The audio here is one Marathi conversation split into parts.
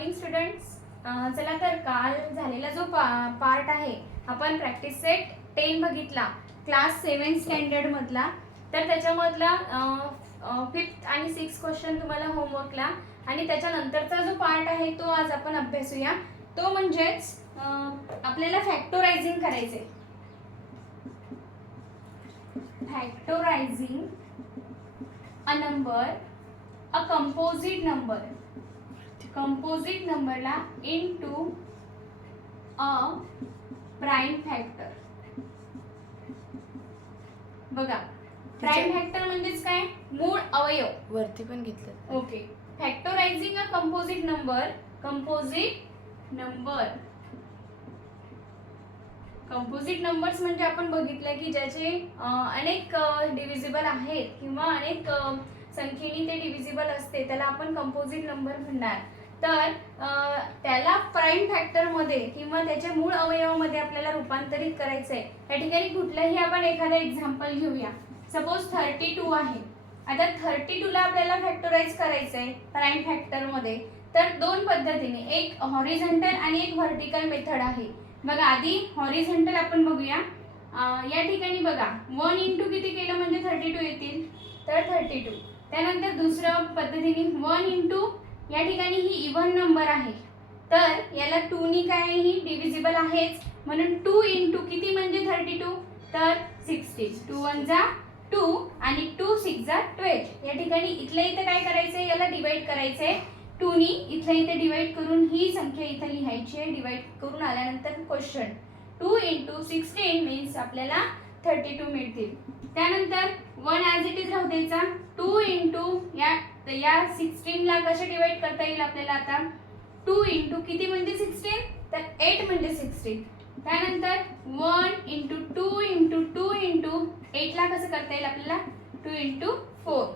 मॉर्निंग स्टुडंट्स, चला तर काल झालेला जो पार्ट आहे आपण प्रॅक्टिस सेट 10 बघितला क्लास 7 स्टँडर्ड मधला. तर त्याच्यामधला 5th आणि 6th क्वेश्चन तुम्हाला होमवर्कला आणि त्याच्यानंतरचा जो पार्ट आहे तो आज आपण अभ्यासूया. तो म्हणजेच आपल्याला फॅक्टोरायझिंग करायचे. Factorizing a number, a composite number, composite नंबरला इनटू अ प्राइम फॅक्टर. बघा, प्राइम फॅक्टर म्हणजेच काय? मूळ अवयव. वरती पण घेतलं. Okay, factorizing a composite number. Composite number, composite numbers म्हणजे आपण बघितलं की ज्याचे अनेक डिव्हिजिबल आहेत किंवा अनेक संख्येने ते डिव्हिजिबल असते त्याला आपण कंपोजिट नंबर म्हणणार. तर त्याला प्राइम फॅक्टर मध्ये किंवा त्याच्या मूळ अवयवामध्ये आपल्याला रूपांतरित करायचं आहे. या ठिकाणी कुठलंही आपण एखादं एक्झाम्पल घेऊया. सपोज 32 आहे. आता 32 ला आपल्याला फॅक्टराइज करायचं आहे प्राइम फॅक्टर मध्ये. तर दोन पद्धतीने, एक हॉरिझॉन्टल आणि एक व्हर्टिकल मेथड आहे. बघा, आधी हॉरिझॉन्टल आपण बघूया. या ठिकाणी बघा 1 इंटू किती केलं म्हणजे 32 येतील, तर 32. त्यानंतर दुसरं पद्धतीने 1 इंटू, या ठिकाणी ही इव्हन नंबर आहे तर याला 2 नी काय ही डिव्हिजिबल आहेच म्हणून 2 इंटू किती म्हणजे 32, तर 16. 2 1 जा 2 आणि 2 6 जा 12. या ठिकाणी इथल्या इथे काय करायचंय, याला डिवाइड करायचंय 2 नी. इथल्या इथे डिवाइड करून ही संख्या इथे लिहायची आहे. डिवाइड करून आल्यानंतर क्वेश्चन 2 इंटू 16 मीन्स आपल्याला 32 मिळतील. त्यानंतर 1 ॲज इट इज राहू द्यायचा. 2 इंटू या 16 ला कसे डिवाइड करता येईल आपल्याला आता, 2 इंटू किती म्हणजे 16, तर 8 म्हणजे 16. त्यानंतर 1 इंटू 2 इंटू 2 इंटू 8 ला कसं करता येईल आपल्याला, 2 इंटू 4.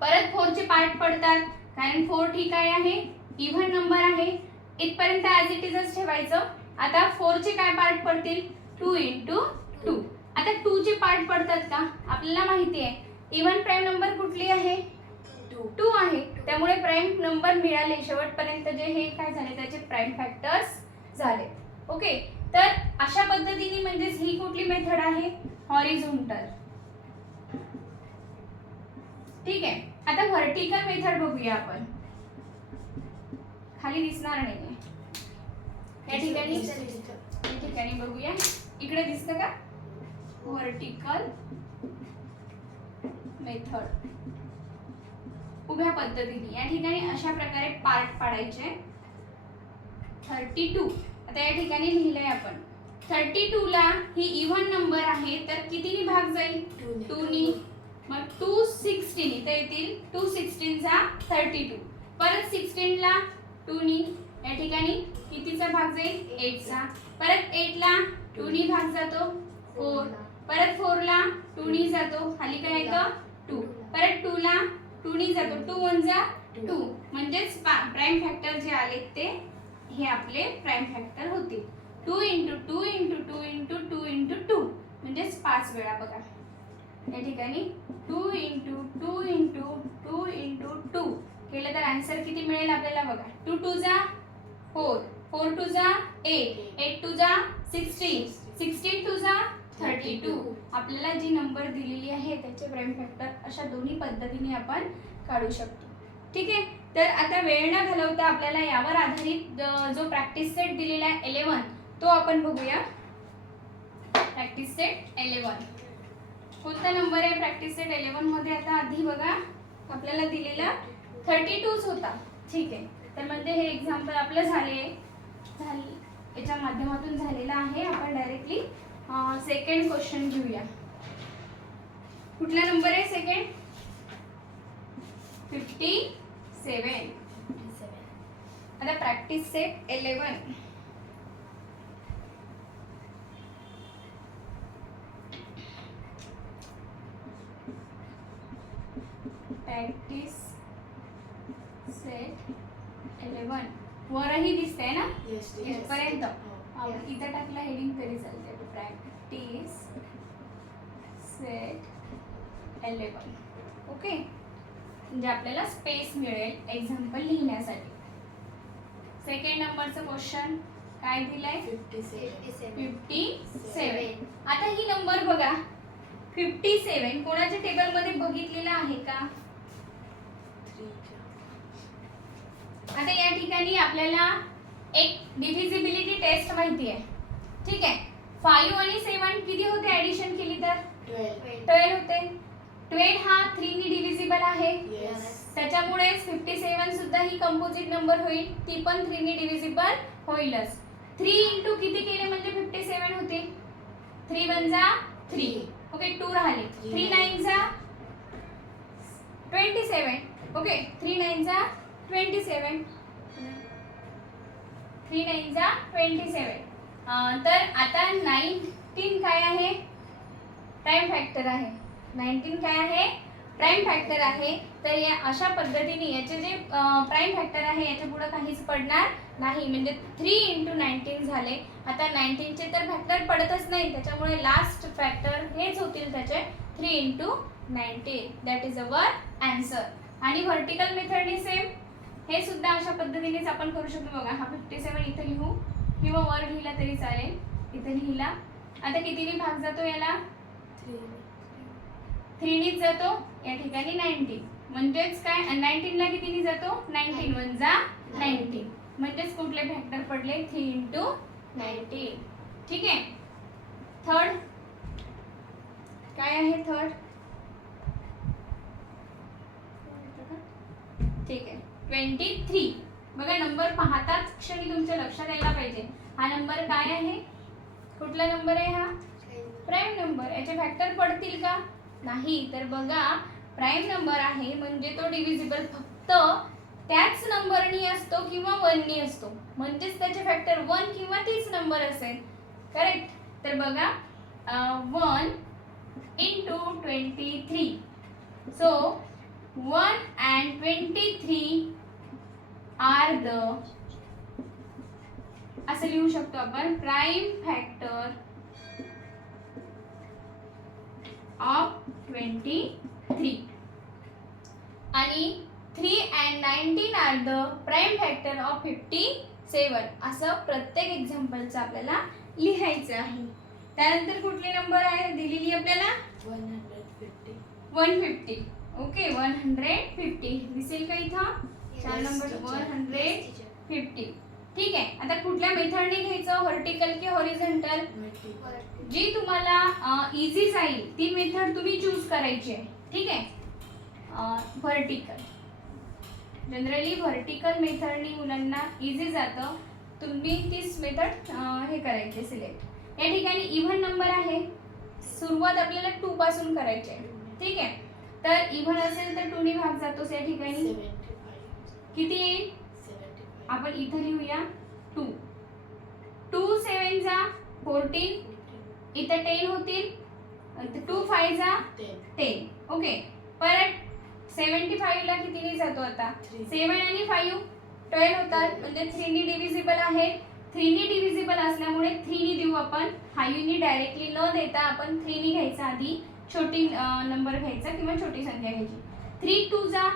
परत 4 चे पार्ट पडतात कारण 4 ठीक आहे, इव्हन नंबर आहे. इथपर्यंत ॲज इट इजच ठेवायचं. आता 4 चे काय पार्ट पडतील, 2 इंटू 2. आता 2 चे पार्ट पडतात का, आपल्याला माहिती आहे इव्हन प्राइम नंबर कुठली आहे, 2 आहे. त्यामुळे प्राइम नंबर मिळाले. शेवटपर्यंत जे हे काय झाले त्याचे प्राइम फॅक्टर्स झाले. ओके, तर अशा पद्धतीने म्हणजेच ही कुठली मेथड आहे, हॉरिझॉन्टल. ठीक आहे. आता व्हर्टिकल मेथड बघूया आपण. खाली दिसणार नाहीये या ठिकाणी बघूया. इकडे दिसतं का, व्हर्टिकल मेथड उभ्या पद्धतीने. या ठिकाणी अशा प्रकारे पार्ट पाडायचे. 32 आता या ठिकाणी लिहिलंय आपण. 32 ला ही इव्हन नंबर आहे तर कितीनी भाग जाईल, 2 नी. मग 2 16 इथे येतील, 2 16 चा 32. परत 16 ला 2 नी, या ठिकाणी कितीचा भाग जाईल, 8 चा. परत 8 ला 2 नी भाग जातो 4. परत 4 ला 2 नी जातो, खाली काय येतं 2. परत 2 ला 2 नी जातो, 2 1 जा 2. म्हणजेच प्राइम फॅक्टर जे आले ते हे आपले प्राइम फॅक्टर होतील. 2 इंटू 2 इंटू 2 इंटू 2 इंटू 2 म्हणजेच 5 वेळा. बघा या ठिकाणी 2 इंटू 2 इंटू 2 इंटू 2 केलं तर आन्सर किती मिळेल आपल्याला, बघा 2 2 जा 4, 4 2 जा 8, 8 2 जा 16, 16 2 जा 32. आपल्याला जी नंबर दिलेली आहे त्याचे प्राइम फॅक्टर अशा दोन्ही पद्धतीने आपण काढू शकतो. ठीक आहे. तर आता वेळ न घालवता आपल्याला यावर आधारित जो प्रॅक्टिस सेट दिलेला आहे 11 तो आपण बघूया. प्रॅक्टिस सेट 11 कोणता नंबर आहे प्रॅक्टिस सेट 11 मध्ये. आता आधी बघा आपल्याला दिलेला 32च होता. ठीक आहे, तर म्हणजे हे एक्झाम्पल आपलं याच्या माध्यमातून झालेलं आहे. आपण डायरेक्टली सेकंड क्वेश्चन घेऊया. कुठला नंबर आहे सेकंड, 57. आता प्रॅक्टिस सेट 11 प्रॅक्टिस सेट 11 वरही दिसतंय ना, इथपर्यंत. इथं टाकलं हेडिंग तरी चालते. Practice set 11. ओके, म्हणजे आपल्याला स्पेस मिळेल एक्झाम्पल लिहिण्यासाठी. सेकंड नंबरचं क्वेश्चन काय दिलंय 57. आता ही नंबर बघा 57 कोणाच्या टेबल मध्ये बघितलेला आहे का? आता या ठिकाणी आपल्याला एक डिव्हिजिबिलिटी टेस्ट माहिती आहे, ठीक आहे. 5 आणि 7 किती होते ऍडिशन केली तर 12 होते. 12 हा 3 ने डिव्हिजिबल आहे, त्याच्यामुळे 57 सुद्धा ही कंपोजिट नंबर होईल, ती पण 3 ने डिव्हिजिबल होईलच. 3 इंटू किती केले म्हणजे 57 होते. 3 1 जा 3, ओके 2 राहिले. 3 9 जा 27, ओके 3 9 जा 27, 3 9 जा 27. तर आता 19 काय आहे? प्राइम फॅक्टर आहे. 19 काय आहे? प्राइम फॅक्टर आहे. तर या अशा पद्धतीने याचे जे प्राइम फॅक्टर आहे याच्या पुढे काहीच पडणार नाही, म्हणजे 3 इंटू 19 झाले. आता 19 चे तर फॅक्टर पडतच नाही, त्याच्यामुळे लास्ट फॅक्टर हेच होतील त्याचे 3 into 19. That is our answer. आणि व्हर्टिकल मेथडने सेम हे सुद्धा अशा पद्धतीनेच आपण करू शकतो. बघा हा 57 इथे लिहू किंवा वर लिहिला तरी चालेल, इथे लिहिला. आता कितीने भाग जातो याला? 3 नीच जातो. या ठिकाणी 19 म्हणजेच काय 19 ला कितीने जातो? 19 1 जा 19, म्हणजेच कुठले फॅक्टर पडले? 3 इंटू 19. ठीक आहे. थर्ड काय आहे? थर्ड ठीक आहे 23. बघा नंबर पाहताच क्षणी तुमच्या लक्षात यायला पाहिजे हा नंबर काय आहे, कुठला नंबर आहे हा? Prime number. याचे फॅक्टर पडतील का? नाही. तर बघा प्राइम नंबर आहे म्हणजे तो डिव्हिजिबल फक्त त्याच नंबरनी असतो किंवा 1 नी असतो, म्हणजेच त्याचे फॅक्टर 1 किंवा तीच नंबर असेल. करेक्ट. तर बघा 1 into 23, so 1 and 23 are the, असं लिहू शकतो आपण, प्राइम फॅक्टर ऑफ 23. आणि 3 and 19 are the prime factor of 57. असं प्रत्येक एक्झाम्पलचं आपल्याला लिहायचं आहे. त्यानंतर कुठले नंबर आहे दिलेली आपल्याला? 150. ओके 150 दिसेल का इथं? 4 नंबर 150. ठीक आहे. आता कुठल्या मेथडने घ्यायचं, व्हर्टिकल की हॉरिझॉन्टल? जी तुम्हाला इझी जाईल ती मेथड तुम्ही चूज करायची आहे. ठीक आहे. व्हर्टिकल जनरली व्हर्टिकल मेथडने मुलांना इझी जातं, तुम्ही तीच मेथड हे करायची सिलेक्ट. या ठिकाणी इव्हन नंबर आहे, सुरुवात आपल्याला 2 पासून करायची आहे. ठीक आहे. तर इव्हन असेल तर 2 ने भाग जातोच. या ठिकाणी किती येईल? आपण इथं लिहूया 2. 2 7 जा 14, इथं 10 होतील. 2 5 जा 10. ओके. परत 75 ला कितीने जातो आता? 7 आणि 5 12 होतात, म्हणजे 3 ने डिव्हिजिबल आहे. 3 ने डिव्हिजिबल असल्यामुळे 3 ने देऊ आपण. 5 ने डायरेक्टली न देता आपण 3 ने घ्यायचा, आधी छोटी नंबर घ्यायचा किंवा छोटी संख्या घ्यायची. 3 2 जा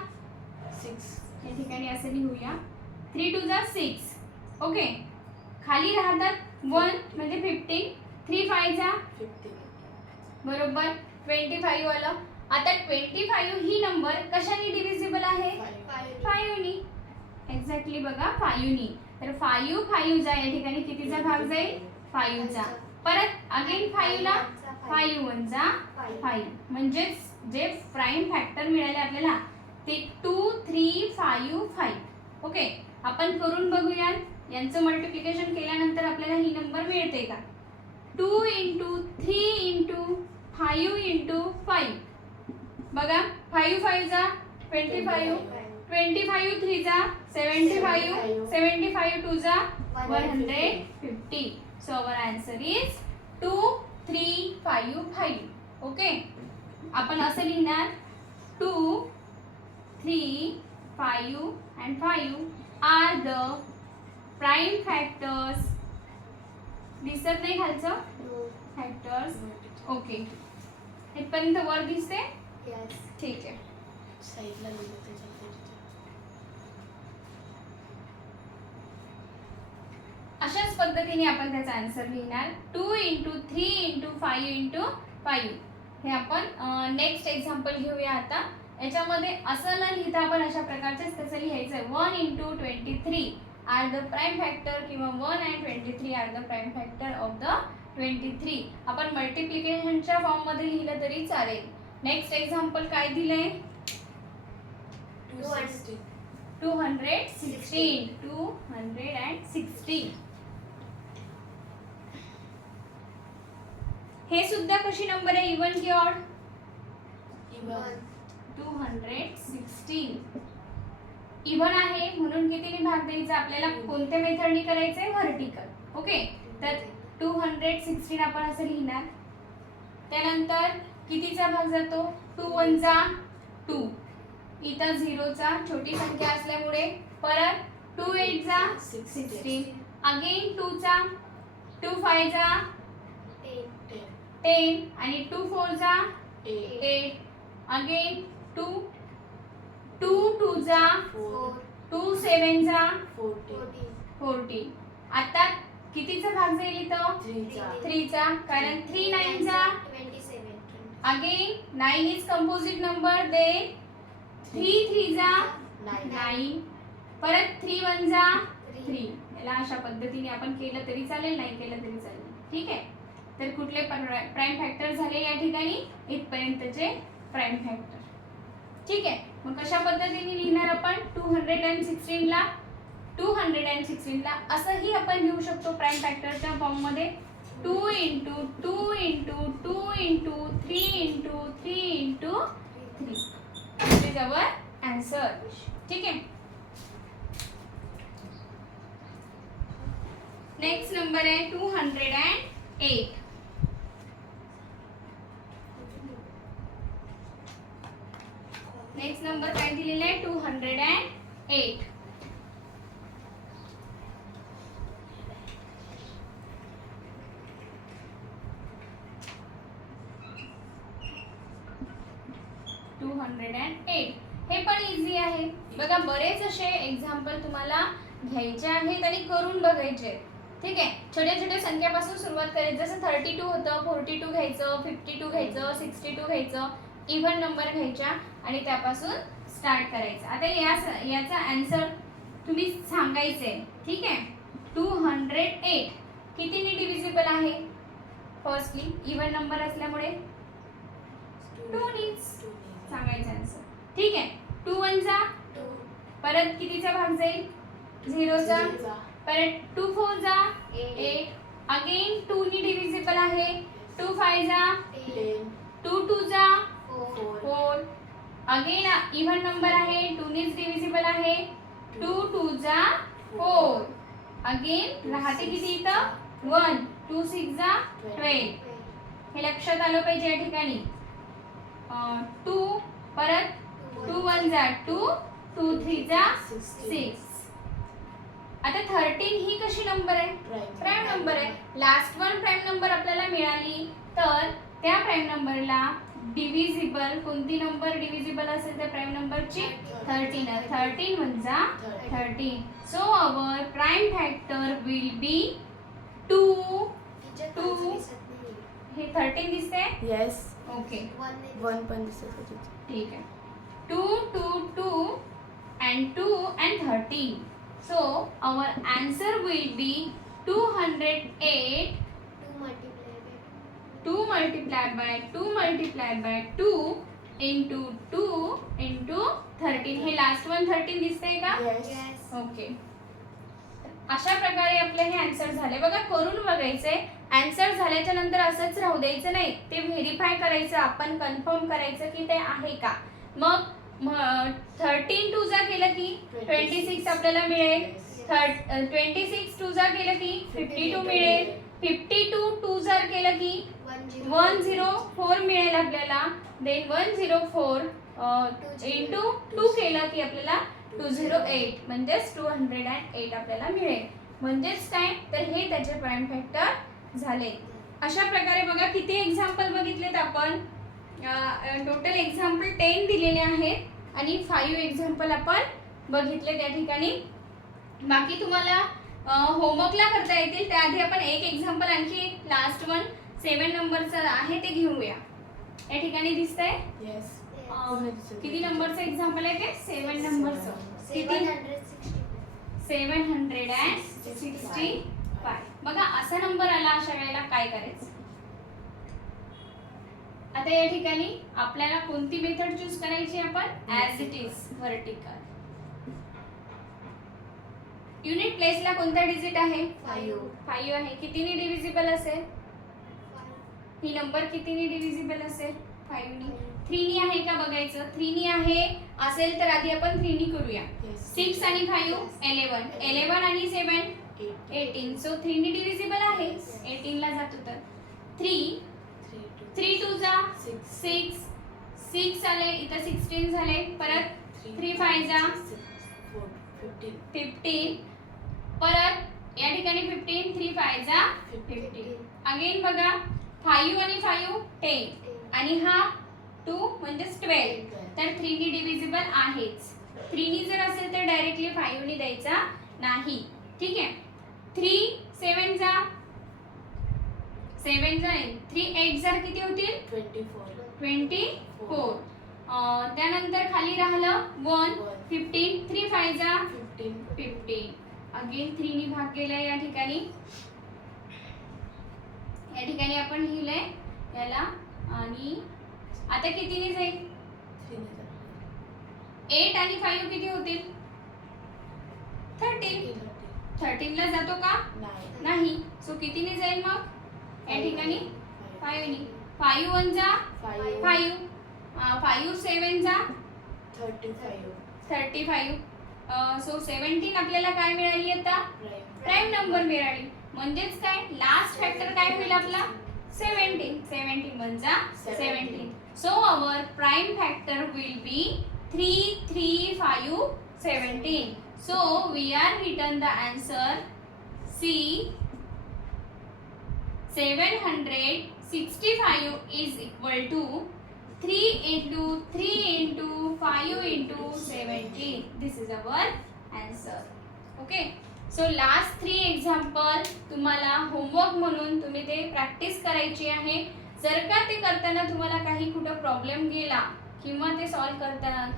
6. या ठिकाणी असं लिहूया 3 2 जा 6. ओके. खाली राहतात 1 म्हणजे 15. 3 5 जा 50. बरोबर 25 आलं. आता 25 ही नंबर कशाने डिव्हिजिबल आहे? 5 नी. एक्झॅक्टली बघा 5 नी. तर 5 5 जा या ठिकाणी कितीचा भाग जाईल? 5 चा. परत अगेन 5 ला 5 1 जा 5, म्हणजेच जे प्राइम फॅक्टर मिळाले आपल्याला ते 2 3 5 5. ओके. आपण करून बघूया यांचं मल्टिप्लिकेशन केल्यानंतर आपल्याला ही नंबर मिळते का? 2 इंटू 3 इंटू 5 इंटू 5. बघा 5 5 जा 25, 25 3 जा 75, 75 2 जा 150. So our answer is 2 3 5 5. Okay. आपण असं लिहिणार 2 3 5 and 5 are the prime factors. दिसत नाही खालचं फॅक्टर्स? ओके. इथपर्यंत वर दिसते? ठीक आहे. साईडला लिहिलं त्याच्यात. अशाच पद्धतीने आपण त्याचा आन्सर लिहिणार 2 × 3 × 5 × 5. हे आपण नेक्स्ट एक्झाम्पल घेऊया आता. याच्यामध्ये असं न लिहिता आपण अशा प्रकारचेच त्याचं लिहायचं आहे. 1 × 23 आर द प्राईम फॅक्टर किंवा 1 and 23 are the prime factor of the 23. आपण मल्टिप्लिकेशनच्या फॉर्म मध्ये लिहिलं तरी चालेल. नेक्स्ट एक्झाम्पल काय दिलंय? 216. 216. हे सुद्धा कशी नंबर आहे? इवन की ऑड? इवन. 216 इवन आहे म्हणून कितीने भाग द्यायचा आपल्याला? कोणत्या मेथडनी करायचंय? व्हर्टिकल. ओके, तर 216 आपण असं लिहिणार. त्यानंतर कितीचा भाग जातो? 2 1 जा 2. इथं 0 चा छोटी संख्या असल्यामुळे परत 2 8 जा 16. अगेन 2 चा 2 5 जा 10 आणि 2 4 जा 8. अगेन 2 2 जा 4. 2 7 जा 14. आता कितीचा भाग जाईल इथं? 3 चा, कारण 3 9 जा 27. Again 9 is composite number. Then 3 3 जा 9. परत 3 1 जा 3. याला अशा पद्धतीने आपण केलं तरी चालेल, नाही केलं तरी चालेल. ठीक आहे. तर कुठले प्राइम फॅक्टर झाले या ठिकाणी? इथपर्यंतचे प्राइम फॅक्टर. ठीक आहे. मग कशा पद्धतीने लिहिणार आपण? 216 ला असंही आपण लिहू शकतो प्राइम फॅक्टरच्या फॉर्म मध्ये. 2 × 2 × 2 × 3 × 3 × 3. This is our answer. ठीक आहे. नेक्स्ट नंबर आहे 208. नेक्स्ट नंबर काय दिलेला आहे? 208. हे पण इझी आहे बघा. बरेच असे एक्झाम्पल तुम्हाला घ्यायचे आहेत आणि करून बघायचे. ठीक आहे. छोट्या छोट्या संख्यापासून सुरुवात करायची. जसं 32 होतं, 42 घ्यायचं, 52 घ्यायचं, 62 घ्यायचं. इव्हन नंबर घ्यायच्या आणि त्यापासून स्टार्ट करायचं. आता याचा आन्सर तुम्ही सांगायचे. ठीक आहे. 208 कितीने डिव्हिजिबल आहे? फर्स्टली इव्हन नंबर असल्यामुळे 2 नीच सांगायचं आन्सर. ठीक आहे. 2 1 जा 2. परत कितीचा भाग जाईल? 0 चा. परत 2 4 जा 8. अगेन 2 नी डिव्हिजिबल आहे. 2 5 जा 10. 2 2 जा 4. अगेन इव्हन नंबर आहे. 2 नीच डिव्हिजिबल आहे. 2 2 जा 4. अगेन राहते किती इथं? 1. 2 6 जा 12. हे लक्षात आलं पाहिजे या ठिकाणी. 2 परत 2 1 जा 2. 2 3 जा 6. आता 13 ही कशी नंबर आहे? प्राइम नंबर आहे. लास्ट वन प्राइम नंबर आपल्याला मिळाली तर त्या प्राइम नंबरला डिव्हिजिबल कोणती नंबर डिव्हिजिबल असेल त्या प्राइम नंबरची? 13. 13 1 जा 13. So our prime factor will be 2. हे 13 दिसते? येस. ओके. 1 पण दिसते. ठीक आहे. 2 2 2 and 2 and 13. So our answer will be 208. 2 multiplied by 2 multiplied by 2 into 2 into 13. हे लास्ट वन 13 दिसतंय का? Yes. ओके. अशा प्रकारे आपले हे आन्सर झाले. बघा करून बघायचंय. आन्सर झाल्याच्या नंतर असंच राहू द्यायचं नाही. ते व्हेरीफाय करायचं, आपण कन्फर्म करायचं की ते आहे का. मग 13 2 जा केलं की 26 आपल्याला मिळेल. 26 2 जा केलं की 52 मिळेल. 52 2 जा केलं की 104 मिळेल आपल्याला. देन 104 इंटू 2 केलं की आपल्याला 208 म्हणजेच 208 आपल्याला मिळेल. म्हणजेच काय तर हे त्याचे प्राइम फॅक्टर झाले. अशा प्रकारे बघा किती एक्झाम्पल बघितलेत आपण. टोटल एक्झाम्पल 10 दिलेले आहेत आणि 5 एक्झाम्पल आपण बघितले त्या ठिकाणी. बाकी तुम्हाला होमवर्कला करता येतील त्याआधी आपण एक एक्झाम्पल आणखी लास्ट वन 7 नंबरचं आहे ते घेऊया. या ठिकाणी दिसतंय येस किती नंबरचं एक्झाम्पल आहे ते 7 नंबरचं. किती 765. बघा असा नंबर आला अशा वेळेला काय करायचं. आता या ठिकाणी आपल्याला कोणती मेथड चूज करायची आपण as it is vertical. Unit प्लेसला कोणता डिजिट आहे 5 आहे. कितीने डिव्हिजिबल असेल ही नंबर कितीने डिव्हिजिबल असेल 5 नी. 3 नी आहे का बघायचं. 3 नी आहे असेल तर आधी आपण 3 नी करूया. 6 आणि 5 11 11 आणि 7 18 सो 3 नी डिव्हिजिबल आहे 18 ला जातो तर 3 2 जा 6 आले इथं 16 झाले. परत 3 5 जा 15 परत या ठिकाणी 15 3 5 जा 15 अगेन बघा 5 आणि 5 10 आणि हा 2 म्हणजे 12 तर 3 नी डिव्हिजिबल आहेच. 3 नी जर असेल तर डायरेक्टली 5 नी द्यायचा नाही. ठीक आहे 3 7 जा 7 जा 3 8 जा किती होतील 24. त्यानंतर खाली राहिलं 1 15 3 5 जा 15 अगेन 3 नी भाग केलाय या ठिकाणी आपण लिहिलंय याला. आणि आता कितीने जाईल 8 आणि 5 किती होतील 13 ला जातो का नाही. सो कितीने जाईल मग या ठिकाणी 5 नी. 5 1 जा 5 5 7 जा 35 सो 17 आपल्याला काय मिळाली आता प्राइम नंबर मिळाली. म्हणजेच काय लास्ट फॅक्टर काय होईल आपला 17 1 जा 17 so our prime factor will be 3 3 5 17 so we are written the answer C 765 is equal to 3 into 3 into 5 into 17. This is our answer. Okay. So last 3 example तुम्हाला होमवर्क म्हणून तुम्ही ते प्रॅक्टिस करायची आहे. जर का ते करताना तुम्हाला काही कुठं प्रॉब्लेम गेला किंवा ते सॉल्व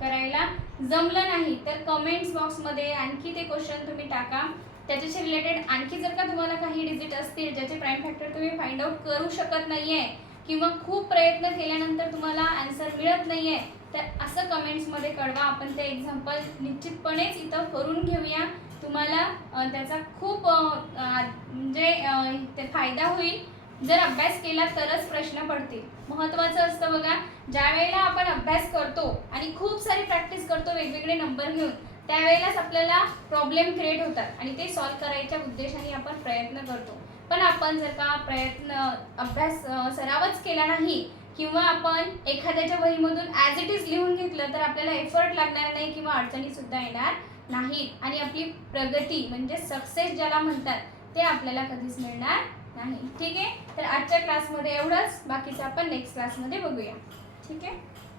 करायला जमलं नाही तर कमेंट्स बॉक्समध्ये आणखी ते क्वेश्चन तुम्ही टाका. त्याच्याशी रिलेटेड आणखी जर का तुम्हाला काही डिजिट असतील ज्याचे प्राइम फॅक्टर तुम्ही फाइंड आउट करू शकत नाहीये किंवा खूप प्रयत्न केल्यानंतर तुम्हाला आन्सर मिळत नाहीये तर असं कमेंट्समध्ये कळवा. आपण ते एक्झाम्पल निश्चितपणेच इथं करून घेऊया. तुम्हाला त्याचा खूप म्हणजे ते फायदा होईल. जर अभ्यास केला तरच प्रश्न पडतील. महत्त्वाचं असतं बघा ज्या वेळेला आपण अभ्यास करतो आणि खूप सारी प्रॅक्टिस करतो वेगवेगळे नंबर घेऊन त्यावेळेलाच आपल्याला प्रॉब्लेम क्रिएट होतात आणि ते सॉल्व करायच्या उद्देशाने आपण प्रयत्न करतो. पण आपण जर का अभ्यास सरावच केला नाही किंवा आपण एखाद्याच्या वहीमधून ॲज इट इज लिहून घेतलं तर आपल्याला एफर्ट लागणार नाही किंवा अडचणी सुद्धा येणार नाहीत आणि आपली प्रगती म्हणजे सक्सेस ज्याला म्हणतात ते आपल्याला कधीच मिळणार नाही. ठीक आहे तर आजच्या क्लासमध्ये एवढंच. बाकीचं आपण नेक्स्ट क्लासमध्ये बघूया. ठीक आहे.